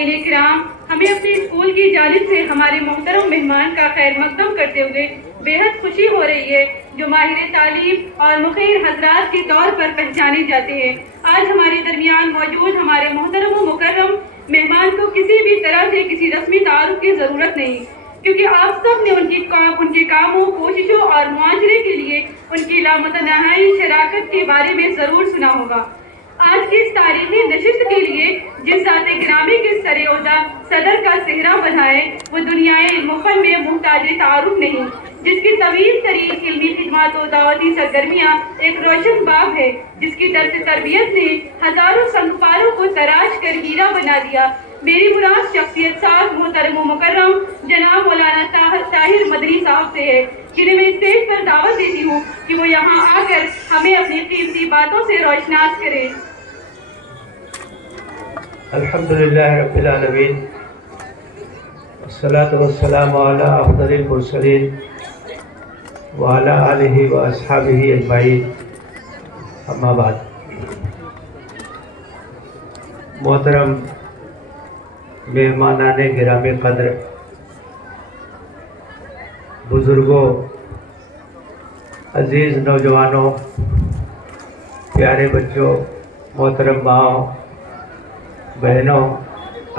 سامعین کرام، ہمیں اپنے اسکول کی جانب سے ہمارے محترم مہمان کا خیر مقدم کرتے ہوئے بےحد خوشی ہو رہی ہے، جو ماہر تعلیم اور مخیر حضرات کے طور پر پہچانے جاتے ہیں۔ آج ہمارے درمیان موجود ہمارے محترم و مکرم مہمان کو کسی بھی طرح سے کسی رسمی تعارف کی ضرورت نہیں، کیونکہ آپ سب نے ان کے کاموں، کوششوں اور معاشرے کے لیے ان کی لامتناہی شراکت کے بارے میں ضرور سنا ہوگا۔ آج کی اس تاریخی نشست کے لیے جس ذات گرامی کے سر عہدہ صدر کا صحرا بنا ہے، وہ دنیائے علم و فن میں محتاج تعارف نہیں، جس کی طویل ترین علمی خدمات و دعوتی سرگرمیاں ایک روشن باب ہے، جس کی درس تربیت نے ہزاروں سنگفاروں کو تراش کر ہیرا بنا دیا۔ میری مراد شخصیت ساز محترم و مکرم جناب مولانا طاہر مدنی صاحب سے ہے، جنہیں میں اسٹیج پر دعوت دیتی ہوں کہ وہ یہاں آ کر ہمیں اپنی قیمتی باتوں سے روشناس کریں۔ الحمدللہ رب العالمین، والصلاة والسلام علی افضل المرسلین وعلی آلہ واصحابہ اجمعین، اما بعد۔ محترم مہمانان گرامی قدر، بزرگوں، عزیز نوجوانوں، پیارے بچوں، محترم ماؤں، بہنوں،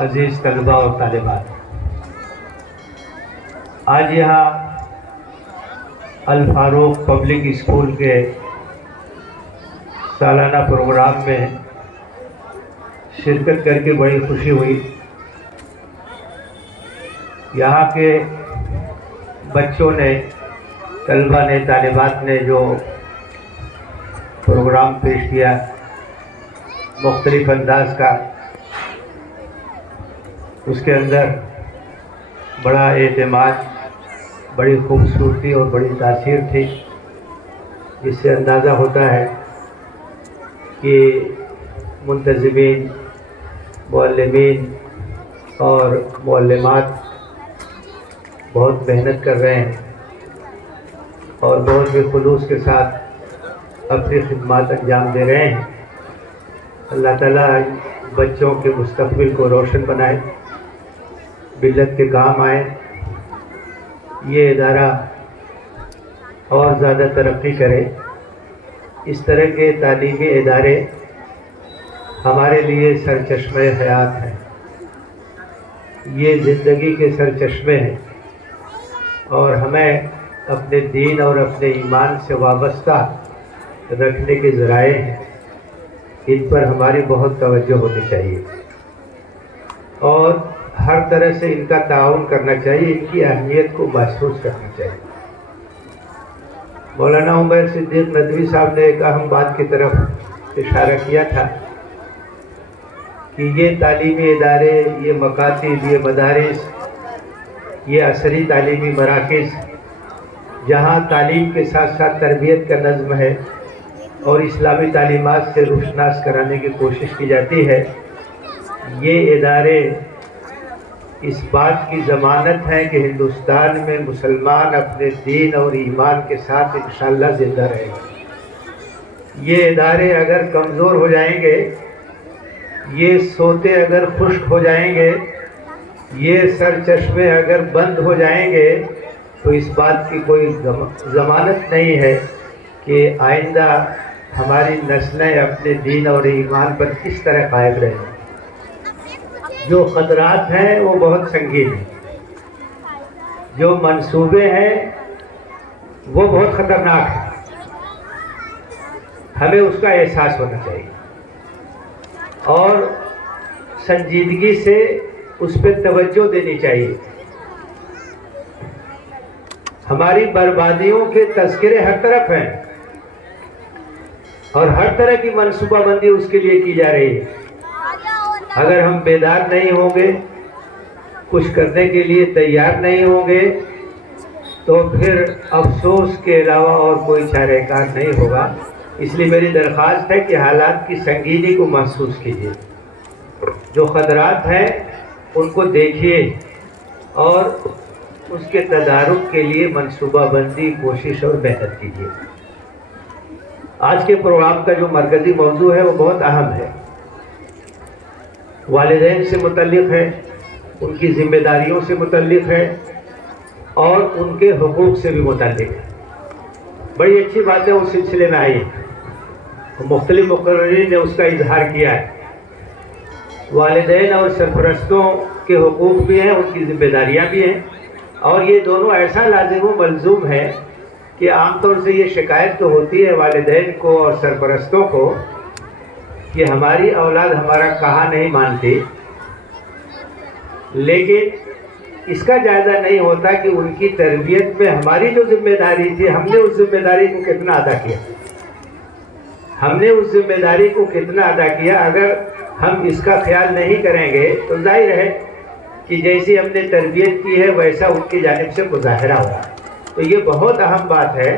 عزیز طلباء اور طالبات، آج یہاں الفاروق پبلک اسکول کے سالانہ پروگرام میں شرکت کر کے بڑی خوشی ہوئی۔ یہاں کے بچوں نے، طلباء نے، طالبات نے جو پروگرام پیش کیا مختلف انداز کا، اس کے اندر بڑا اعتماد، بڑی خوبصورتی اور بڑی تاثیر تھی، جس سے اندازہ ہوتا ہے کہ منتظمین، معلمین اور معلمات بہت محنت کر رہے ہیں اور بہت ہی خلوص کے ساتھ اپنی خدمات انجام دے رہے ہیں۔ اللہ تعالیٰ بچوں کے مستقبل کو روشن بنائے، ملت کے کام آئے، یہ ادارہ اور زیادہ ترقی کرے۔ اس طرح کے تعلیمی ادارے ہمارے لیے سرچشمہ حیات ہیں، یہ زندگی کے سرچشمے ہیں، اور ہمیں اپنے دین اور اپنے ایمان سے وابستہ رکھنے کے ذرائع ہیں، ان پر ہماری بہت توجہ ہونی چاہیے اور ہر طرح سے ان کا تعاون کرنا چاہیے، ان کی اہمیت کو محسوس کرنا چاہیے۔ مولانا عمر صدیق ندوی صاحب نے ایک اہم بات کی طرف اشارہ کیا تھا کہ یہ تعلیمی ادارے، یہ مکاتب، یہ مدارس، یہ عصری تعلیمی مراکز، جہاں تعلیم کے ساتھ ساتھ تربیت کا نظم ہے اور اسلامی تعلیمات سے روشناس کرانے کی کوشش کی جاتی ہے، یہ ادارے اس بات کی ضمانت ہے کہ ہندوستان میں مسلمان اپنے دین اور ایمان کے ساتھ انشاءاللہ زندہ رہیں گے۔ یہ ادارے اگر کمزور ہو جائیں گے، یہ سوتے اگر خشک ہو جائیں گے، یہ سرچشمے اگر بند ہو جائیں گے، تو اس بات کی کوئی ضمانت نہیں ہے کہ آئندہ ہماری نسلیں اپنے دین اور ایمان پر کس طرح قائم رہیں۔ جو خطرات ہیں وہ بہت سنگین ہیں، جو منصوبے ہیں وہ بہت خطرناک ہیں، ہمیں اس کا احساس ہونا چاہیے اور سنجیدگی سے اس پہ توجہ دینی چاہیے۔ ہماری بربادیوں کے تذکرے ہر طرف ہیں اور ہر طرح کی منصوبہ بندی اس کے لیے کی جا رہی ہے۔ اگر ہم بیدار نہیں ہوں گے، کچھ کرنے کے لیے تیار نہیں ہوں گے، تو پھر افسوس کے علاوہ اور کوئی چارہ کار نہیں ہوگا۔ اس لیے میری درخواست ہے کہ حالات کی سنگینی کو محسوس کیجیے، جو خطرات ہیں ان کو دیکھیے اور اس کے تدارک کے لیے منصوبہ بندی، کوشش اور محنت کیجیے۔ آج کے پروگرام کا جو مرکزی موضوع ہے وہ بہت اہم ہے، والدین سے متعلق ہے، ان کی ذمہ داریوں سے متعلق ہے اور ان کے حقوق سے بھی متعلق ہے۔ بڑی اچھی باتیں اس سلسلے میں آئی ہیں، مختلف مقررین نے اس کا اظہار کیا ہے۔ والدین اور سرپرستوں کے حقوق بھی ہیں، ان کی ذمہ داریاں بھی ہیں، اور یہ دونوں ایسا لازم و ملزوم ہے کہ عام طور سے یہ شکایت تو ہوتی ہے والدین کو اور سرپرستوں کو کہ ہماری اولاد ہمارا کہا نہیں مانتی، لیکن اس کا جائزہ نہیں ہوتا کہ ان کی تربیت میں ہماری جو ذمہ داری تھی، ہم نے اس ذمہ داری کو کتنا ادا کیا، ہم نے اس ذمہ داری کو کتنا ادا کیا۔ اگر ہم اس کا خیال نہیں کریں گے تو ظاہر ہے کہ جیسی ہم نے تربیت کی ہے ویسا ان کی جانب سے مظاہرہ ہوا۔ تو یہ بہت اہم بات ہے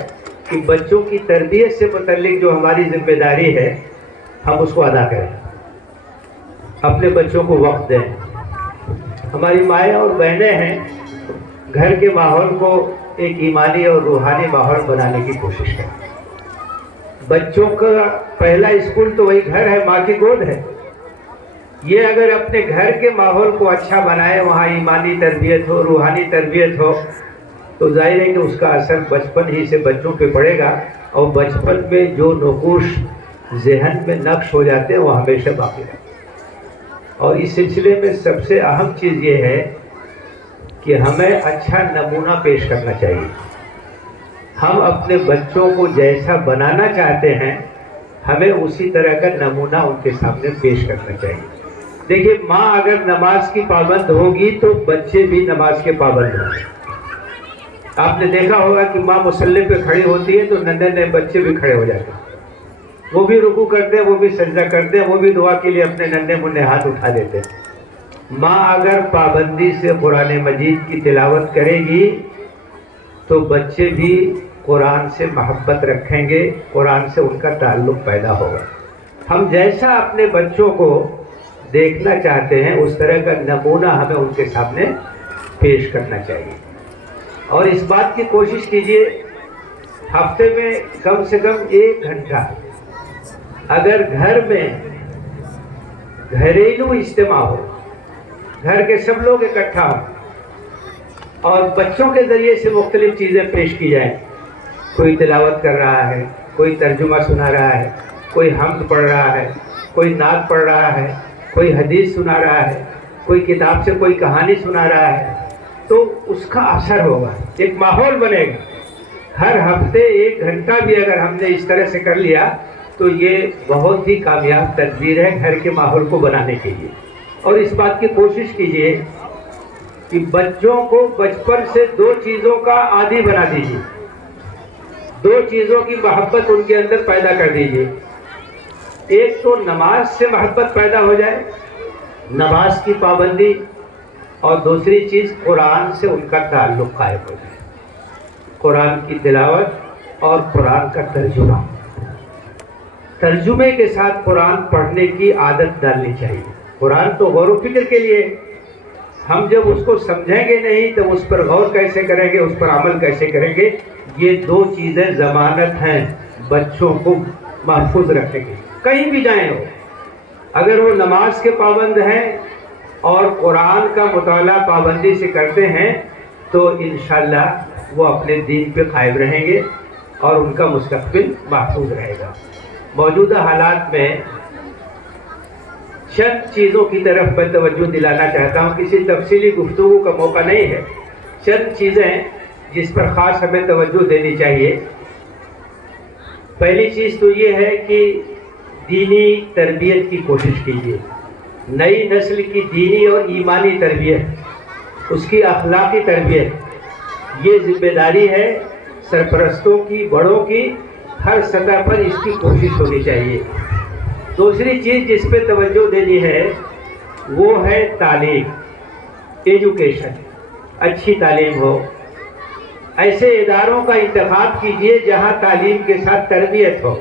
کہ بچوں کی تربیت سے متعلق جو ہماری ذمہ داری ہے ہم اس کو ادا کریں، اپنے بچوں کو وقت دیں۔ ہماری مائیں اور بہنیں ہیں، گھر کے ماحول کو ایک ایمانی اور روحانی ماحول بنانے کی کوشش کریں۔ بچوں کا پہلا اسکول تو وہی گھر ہے، ماں کی گود ہے۔ یہ اگر اپنے گھر کے ماحول کو اچھا بنائے، وہاں ایمانی تربیت ہو، روحانی تربیت ہو، تو ظاہر ہے کہ اس کا اثر بچپن ہی سے بچوں پہ پڑے گا، اور بچپن میں جو نقوش ذہن میں نقش ہو جاتے ہیں وہ ہمیشہ باقی رہتے ہیں۔ اور اس سلسلے میں سب سے اہم چیز یہ ہے کہ ہمیں اچھا نمونہ پیش کرنا چاہیے۔ ہم اپنے بچوں کو جیسا بنانا چاہتے ہیں ہمیں اسی طرح کا نمونہ ان کے سامنے پیش کرنا چاہیے۔ دیکھیے، ماں اگر نماز کی پابند ہوگی تو بچے بھی نماز کے پابند ہوں گے۔ آپ نے دیکھا ہوگا کہ ماں مصلی پہ کھڑی ہوتی ہے تو ننھے نئے بچے بھی کھڑے ہو جاتے ہیں، وہ بھی رکوع کرتے ہیں، وہ بھی سجدہ کرتے ہیں، وہ بھی دعا کے لیے اپنے ننھے منھے ہاتھ اٹھا دیتے ہیں۔ ماں اگر پابندی سے قرآن مجید کی تلاوت کرے گی تو بچے بھی قرآن سے محبت رکھیں گے، قرآن سے ان کا تعلق پیدا ہوگا۔ ہم جیسا اپنے بچوں کو دیکھنا چاہتے ہیں اس طرح کا نمونہ ہمیں ان کے سامنے پیش کرنا چاہیے۔ اور اس بات کی کوشش کیجیے ہفتے میں کم سے کم 1 گھنٹہ اگر گھر میں گھریلو اجتماع ہو، گھر کے سب لوگ اکٹھا ہوں اور بچوں کے ذریعے سے مختلف چیزیں پیش کی جائیں۔ کوئی تلاوت کر رہا ہے، کوئی ترجمہ سنا رہا ہے، کوئی حمد پڑھ رہا ہے، کوئی نعت پڑھ رہا ہے، کوئی حدیث سنا رہا ہے، کوئی کتاب سے کوئی کہانی سنا رہا ہے، تو اس کا اثر ہوگا، ایک ماحول بنے گا۔ ہر ہفتے 1 گھنٹہ بھی اگر ہم نے اس طرح سے کر لیا تو یہ بہت ہی کامیاب تدبیر ہے گھر کے ماحول کو بنانے کے لیے۔ اور اس بات کی کوشش کیجیے کہ بچوں کو بچپن سے 2 چیزوں کا عادی بنا دیجیے، 2 چیزوں کی محبت ان کے اندر پیدا کر دیجیے۔ ایک تو نماز سے محبت پیدا ہو جائے، نماز کی پابندی، اور دوسری چیز قرآن سے ان کا تعلق قائم ہو جائے، قرآن کی تلاوت اور قرآن کا ترجمہ۔ ترجمے کے ساتھ قرآن پڑھنے کی عادت ڈالنی چاہیے۔ قرآن تو غور و فکر کے لیے، ہم جب اس کو سمجھیں گے نہیں تو اس پر غور کیسے کریں گے، اس پر عمل کیسے کریں گے؟ یہ 2 چیزیں ضمانت ہیں بچوں کو محفوظ رکھنے کی۔ کہیں بھی جائیں وہ، اگر وہ نماز کے پابند ہیں اور قرآن کا مطالعہ پابندی سے کرتے ہیں تو انشاءاللہ وہ اپنے دین پہ قائم رہیں گے اور ان کا مستقبل محفوظ رہے گا۔ موجودہ حالات میں چند چیزوں کی طرف میں توجہ دلانا چاہتا ہوں، کسی تفصیلی گفتگو کا موقع نہیں ہے، چند چیزیں جس پر خاص ہمیں توجہ دینی چاہیے۔ پہلی چیز تو یہ ہے کہ دینی تربیت کی کوشش کیجیے، نئی نسل کی دینی اور ایمانی تربیت، اس کی اخلاقی تربیت، یہ ذمہ داری ہے سرپرستوں کی، بڑوں کی، ہر سطح پر اس کی کوشش ہونی چاہیے۔ دوسری چیز جس پہ توجہ دینی ہے وہ ہے تعلیم، ایجوکیشن، اچھی تعلیم ہو۔ ایسے اداروں کا انتخاب کیجیے جہاں تعلیم کے ساتھ تربیت ہو،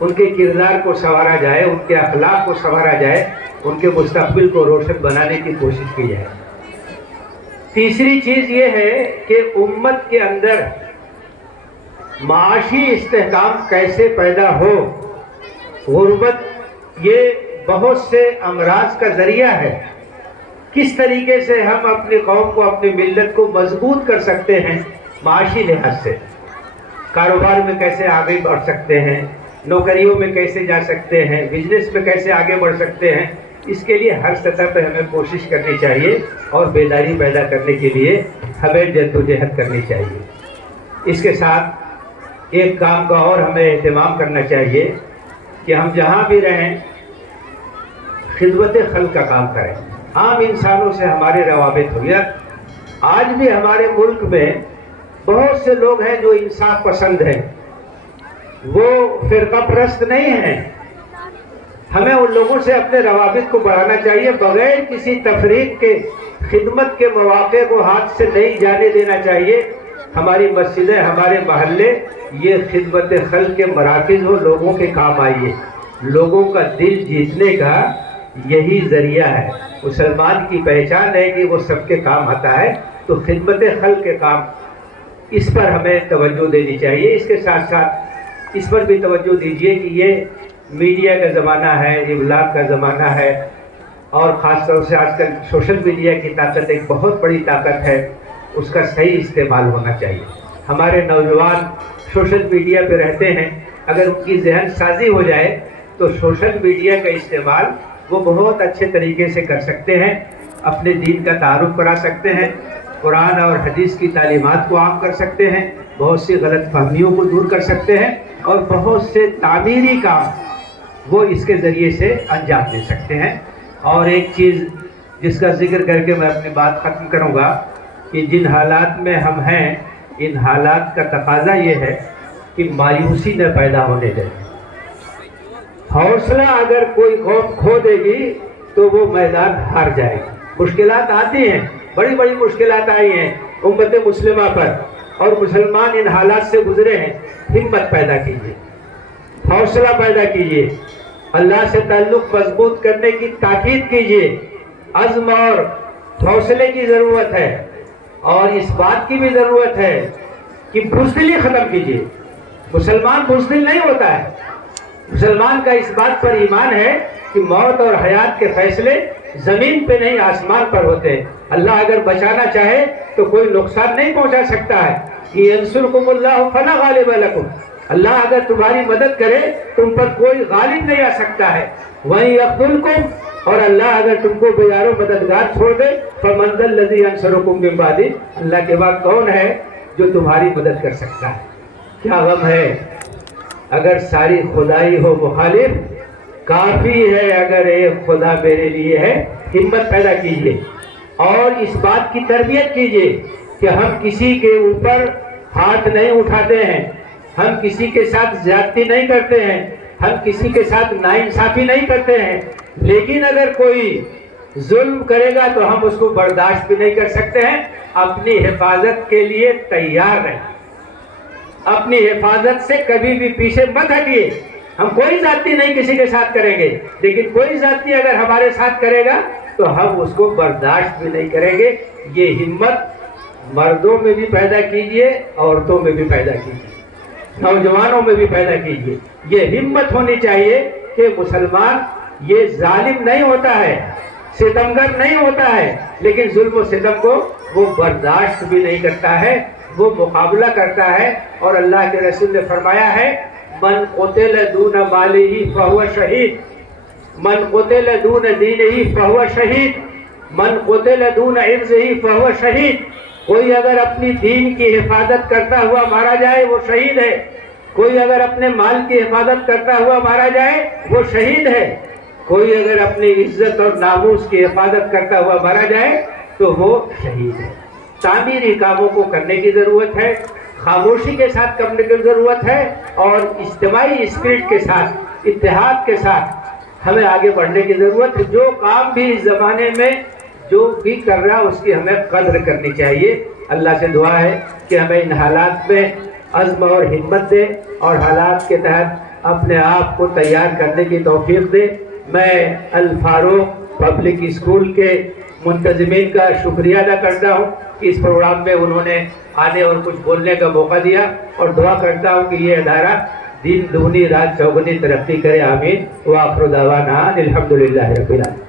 ان کے کردار کو سنوارا جائے، ان کے اخلاق کو سنوارا جائے، ان کے مستقبل کو روشن بنانے کی کوشش کی جائے۔ تیسری چیز یہ ہے کہ امت کے اندر معاشی استحکام کیسے پیدا ہو، غربت یہ بہت سے امراض کا ذریعہ ہے. کس طریقے سے ہم اپنی قوم کو، اپنی ملت کو مضبوط کر سکتے ہیں معاشی لحاظ سے، کاروبار میں کیسے آگے بڑھ سکتے ہیں، نوکریوں میں کیسے جا سکتے ہیں، بزنس میں کیسے آگے بڑھ سکتے ہیں، اس کے لیے ہر سطح پہ ہمیں کوشش کرنی چاہیے اور بیداری پیدا کرنے کے لیے ہمیں جدوجہد کرنی چاہیے. اس کے ساتھ ایک کام کا اور ہمیں اہتمام کرنا چاہیے کہ ہم جہاں بھی رہیں خدمت خلق کا کام کریں. عام انسانوں سے ہمارے روابط ہوئے. آج بھی ہمارے ملک میں بہت سے لوگ ہیں جو انصاف پسند ہیں، وہ فرقہ پرست نہیں ہیں. ہمیں ان لوگوں سے اپنے روابط کو بڑھانا چاہیے، بغیر کسی تفریق کے خدمت کے مواقع کو ہاتھ سے نہیں جانے دینا چاہیے. ہماری مسجدیں، ہمارے محلے یہ خدمت خلق کے مراکز ہو، لوگوں کے کام آئیے. لوگوں کا دل جیتنے کا یہی ذریعہ ہے. مسلمان کی پہچان ہے کہ وہ سب کے کام آتا ہے، تو خدمت خلق کے کام اس پر ہمیں توجہ دینی چاہیے. اس کے ساتھ ساتھ اس پر بھی توجہ دیجیے کہ یہ میڈیا کا زمانہ ہے، ابلاغ کا زمانہ ہے، اور خاص طور سے آج کل سوشل میڈیا کی طاقت ایک بہت بڑی طاقت ہے. اس کا صحیح استعمال ہونا چاہیے. ہمارے نوجوان سوشل میڈیا پہ رہتے ہیں، اگر ان کی ذہن سازی ہو جائے تو سوشل میڈیا کا استعمال وہ بہت اچھے طریقے سے کر سکتے ہیں. اپنے دین کا تعارف کرا سکتے ہیں، قرآن اور حدیث کی تعلیمات کو عام کر سکتے ہیں، بہت سی غلط فہمیوں کو دور کر سکتے ہیں، اور بہت سے تعمیری کام وہ اس کے ذریعے سے انجام دے سکتے ہیں. اور ایک چیز جس کا ذکر کر کے میں اپنی بات ختم کروں گا کہ جن حالات میں ہم ہیں، ان حالات کا تقاضا یہ ہے کہ مایوسی نہ پیدا ہونے دیں. حوصلہ اگر کوئی قوم کھو دے گی تو وہ میدان ہار جائے گی. مشکلات آتی ہیں، بڑی بڑی مشکلات آئی ہیں امت مسلمہ پر، اور مسلمان ان حالات سے گزرے ہیں. ہمت پیدا کیجیے، حوصلہ پیدا کیجیے، اللہ سے تعلق مضبوط کرنے کی تاکید کیجیے. عزم اور حوصلے کی ضرورت ہے، اور اس بات کی بھی ضرورت ہے کہ بزدلی ختم کیجیے. مسلمان بزدل نہیں ہوتا ہے. مسلمان کا اس بات پر ایمان ہے کہ موت اور حیات کے فیصلے زمین پہ نہیں آسمان پر ہوتے ہیں. اللہ اگر بچانا چاہے تو کوئی نقصان نہیں پہنچا سکتا ہے. يَنْصُرْكُمُ اللَّهُ فَلَا غَالِبَ لَكُمْ. اللہ اگر تمہاری مدد کرے تم پر کوئی غالب نہیں آ سکتا ہے. وَإِن يَخْذُلْكُمْ، اور اللہ اگر تم کو بیار و مددگار چھوڑ دے فَمَنْ ذَا الَّذِي يَنْصُرُكُمْ مِنْ بَعْدِهِ، اللہ کے بعد کون ہے جو تمہاری مدد کر سکتا ہے. کیا غم ہے اگر ساری خدائی ہو مخالف، کافی ہے اگر ایک خدا میرے لیے ہے. ہمت پیدا کیجیے اور اس بات کی تربیت کیجیے کہ ہم کسی کے اوپر ہاتھ نہیں اٹھاتے ہیں، ہم کسی کے ساتھ زیادتی نہیں کرتے ہیں، ہم کسی کے ساتھ ناانصافی نہیں کرتے ہیں. لیکن اگر کوئی ظلم کرے گا تو ہم اس کو برداشت بھی نہیں کر سکتے ہیں. اپنی حفاظت کے لیے تیار رہیں، اپنی حفاظت سے کبھی بھی پیچھے مت ہٹیے. ہم کوئی زیادتی نہیں کسی کے ساتھ کریں گے، لیکن کوئی زیادتی اگر ہمارے ساتھ کرے گا تو ہم اس کو برداشت بھی نہیں کریں گے. یہ ہمت مردوں میں بھی پیدا کیجئے، عورتوں میں بھی پیدا کیجئے، نوجوانوں میں بھی پیدا کیجئے. یہ ہمت ہونی چاہیے کہ مسلمان یہ ظالم نہیں ہوتا ہے، ستمگر نہیں ہوتا ہے، لیکن ظلم و ستم کو وہ برداشت بھی نہیں کرتا ہے، وہ مقابلہ کرتا ہے. اور اللہ کے رسول نے فرمایا ہے من قتل دون مالہ فہو شہید، من قتل دون دینہ فہو شہید، من قتل دون عرضہ فہو شہید. کوئی اگر اپنی دین کی حفاظت کرتا ہوا مارا جائے وہ شہید ہے. کوئی اگر اپنے مال کی حفاظت کرتا ہوا مارا جائے وہ شہید ہے. کوئی اگر اپنی عزت اور ناموس کی حفاظت کرتا ہوا مارا جائے تو وہ شہید ہے. تعمیری کاموں کو کرنے کی ضرورت ہے، خاموشی کے ساتھ کرنے کی ضرورت ہے، اور اجتماعی اسپرٹ کے ساتھ، اتحاد کے ساتھ ہمیں آگے بڑھنے کی ضرورت ہے. جو کام بھی اس زمانے میں جو بھی کر رہا اس کی ہمیں قدر کرنی چاہیے. اللہ سے دعا ہے کہ ہمیں ان حالات میں عزم اور ہمت دے اور حالات کے تحت اپنے آپ کو تیار کرنے کی توفیق دے. میں الفاروق پبلک اسکول کے منتظمین کا شکریہ ادا کرتا ہوں کہ اس پروگرام میں انہوں نے آنے اور کچھ بولنے کا موقع دیا، اور دعا کرتا ہوں کہ یہ ادارہ دین دگنی رات چوگنی ترقی کرے. آمین. وآخر دعوانا الحمدللہ رب العالمین.